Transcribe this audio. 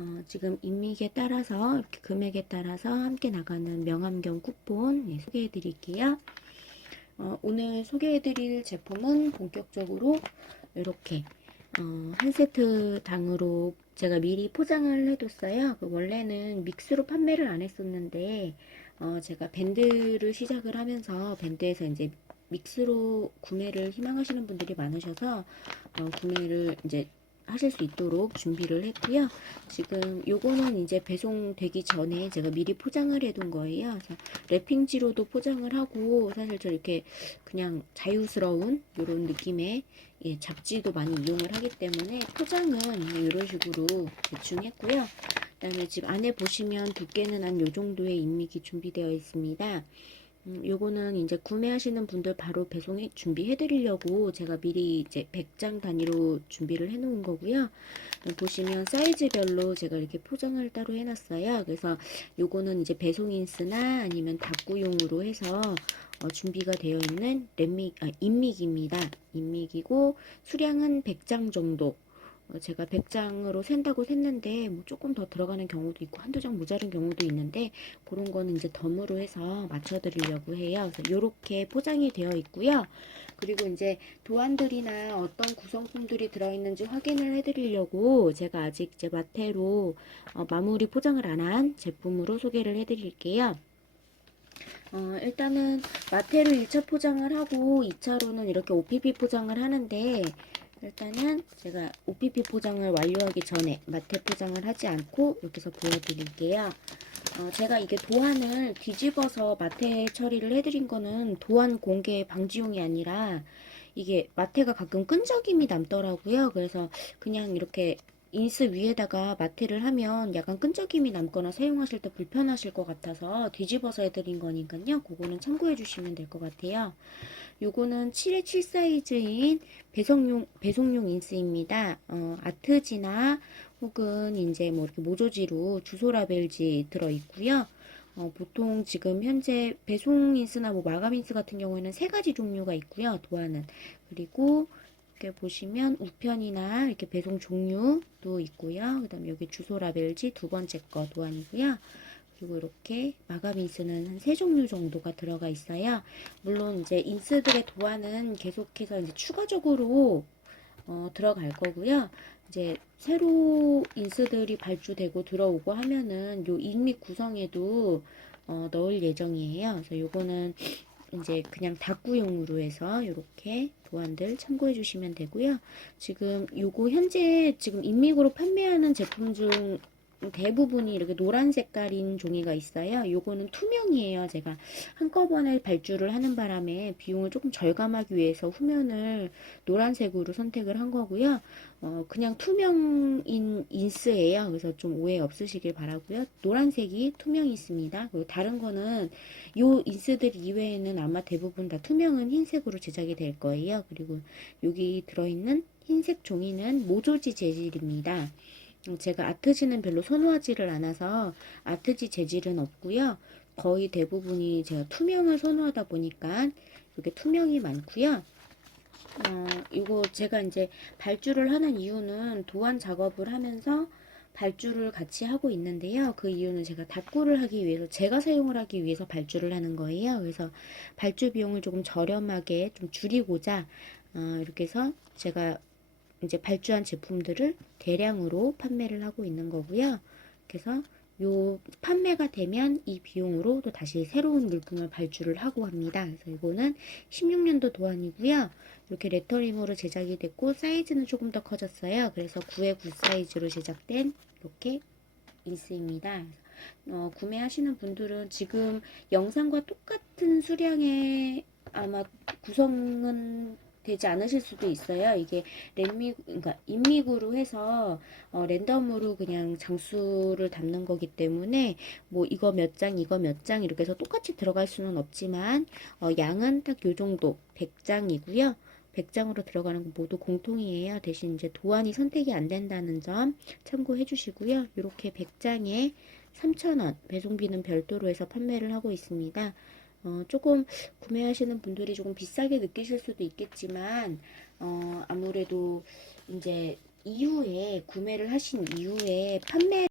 어, 지금 인믹에 따라서 이렇게 금액에 따라서 함께 나가는 명함경 쿠폰 네, 소개해 드릴게요. 어, 오늘 소개해 드릴 제품은 본격적으로 이렇게 어, 한 세트 당으로 제가 미리 포장을 해뒀어요. 그 원래는 믹스로 판매를 안 했었는데 어, 제가 밴드를 시작을 하면서 밴드에서 이제 믹스로 구매를 희망하시는 분들이 많으셔서 어, 구매를 이제 하실 수 있도록 준비를 했고요. 지금 요거는 이제 배송되기 전에 제가 미리 포장을 해둔 거예요. 랩핑지로도 포장을 하고 사실 저 이렇게 그냥 자유스러운 이런 느낌의 예, 잡지도 많이 이용을 하기 때문에 포장은 이런 식으로 대충 했고요. 그 다음에 지금 안에 보시면 두께는 한 요 정도의 인믹이 준비되어 있습니다. 음, 요거는 이제 구매하시는 분들 바로 배송해 준비해 드리려고 제가 미리 이제 100장 단위로 준비를 해 놓은 거고요. 음, 보시면 사이즈별로 제가 이렇게 포장을 따로 해 놨어요. 그래서 요거는 이제 배송 인스나 아니면 답구용으로 해서 어, 준비가 되어 있는 랩믹 아, 인믹입니다. 인믹이고 수량은 100장 정도 어, 제가 100장으로 센다고 샜는데 뭐 조금 더 들어가는 경우도 있고 한두 장 모자른 경우도 있는데 그런 거는 이제 덤으로 해서 맞춰 드리려고 해요. 이렇게 포장이 되어 있고요. 그리고 이제 도안들이나 어떤 구성품들이 들어있는지 확인을 해드리려고 제가 아직 이제 마테로 어, 마무리 포장을 안 한 제품으로 소개를 해드릴게요. 어, 일단은 마테로 1차 포장을 하고 2차로는 이렇게 OPP 포장을 하는데 일단은 제가 OPP 포장을 완료하기 전에 마테 포장을 하지 않고 여기서 보여드릴게요. 어, 제가 이게 도안을 뒤집어서 마테 처리를 해드린 거는 도안 공개 방지용이 아니라 이게 마테가 가끔 끈적임이 남더라고요. 그래서 그냥 이렇게 인스 위에다가 마테를 하면 약간 끈적임이 남거나 사용하실 때 불편하실 것 같아서 뒤집어서 해드린 거니까요. 그거는 참고해 주시면 될 것 같아요. 요거는 7에 7 사이즈인 배송용, 배송용 인스입니다. 어, 아트지나 혹은 이제 뭐 이렇게 모조지로 주소 라벨지 들어있고요. 어, 보통 지금 현재 배송 인스나 뭐 마감 인스 같은 경우에는 세 가지 종류가 있고요. 도안은. 그리고 이렇게 보시면 우편이나 이렇게 배송 종류도 있고요. 그 다음에 여기 주소 라벨지 두 번째 거 도안이고요. 그리고 이렇게 마감 인스는 한 세 종류 정도가 들어가 있어요. 물론 이제 인스들의 도안은 계속해서 이제 추가적으로 어, 들어갈 거고요. 이제 새로 인스들이 발주되고 들어오고 하면은 요 인립 구성에도 어, 넣을 예정이에요. 그래서 요거는 이제 그냥 다구용으로 해서 이렇게 도안들 참고해 주시면 되고요. 지금 요거 현재 지금 인믹으로 판매하는 제품 중 대부분이 이렇게 노란 색깔인 종이가 있어요. 요거는 투명이에요. 제가 한꺼번에 발주를 하는 바람에 비용을 조금 절감하기 위해서 후면을 노란색으로 선택을 한 거고요. 어, 그냥 투명인 인스예요. 그래서 좀 오해 없으시길 바라고요. 노란색이 투명이 있습니다. 그리고 다른 거는 요 인스들 이외에는 아마 대부분 다 투명은 흰색으로 제작이 될 거예요. 그리고 여기 들어있는 흰색 종이는 모조지 재질입니다. 음, 제가 아트지는 별로 선호하지를 않아서 아트지 재질은 없고요. 거의 대부분이 제가 투명을 선호하다 보니까 이게 투명이 많고요. 어, 이거 제가 이제 발주를 하는 이유는 도안 작업을 하면서 발주를 같이 하고 있는데요. 그 이유는 제가 다꾸를 하기 위해서 제가 사용을 하기 위해서 발주를 하는 거예요. 그래서 발주 비용을 조금 저렴하게 좀 줄이고자 어, 이렇게 해서 제가 이제 발주한 제품들을 대량으로 판매를 하고 있는 거고요. 그래서 요 판매가 되면 이 비용으로 또 다시 새로운 물품을 발주를 하고 합니다. 그래서 이거는 16년도 도안이고요. 이렇게 레터링으로 제작이 됐고 사이즈는 조금 더 커졌어요. 그래서 9에 9 사이즈로 제작된 이렇게 인스입니다. 어, 구매하시는 분들은 지금 영상과 똑같은 수량의 아마 구성은 되지 않으실 수도 있어요. 이게 랜미, 그러니까 인믹으로 해서 어, 랜덤으로 그냥 장수를 담는 거기 때문에 뭐 이거 몇 장, 이거 몇 장 이렇게 해서 똑같이 들어갈 수는 없지만 어, 양은 딱 요 정도 100장이고요. 100장으로 들어가는 건 모두 공통이에요. 대신 이제 도안이 선택이 안 된다는 점 참고해 주시고요. 이렇게 100장에 3,000원, 배송비는 별도로 해서 판매를 하고 있습니다. 어, 조금 구매하시는 분들이 조금 비싸게 느끼실 수도 있겠지만, 어, 아무래도 이제 이후에 구매를 하신 이후에 판매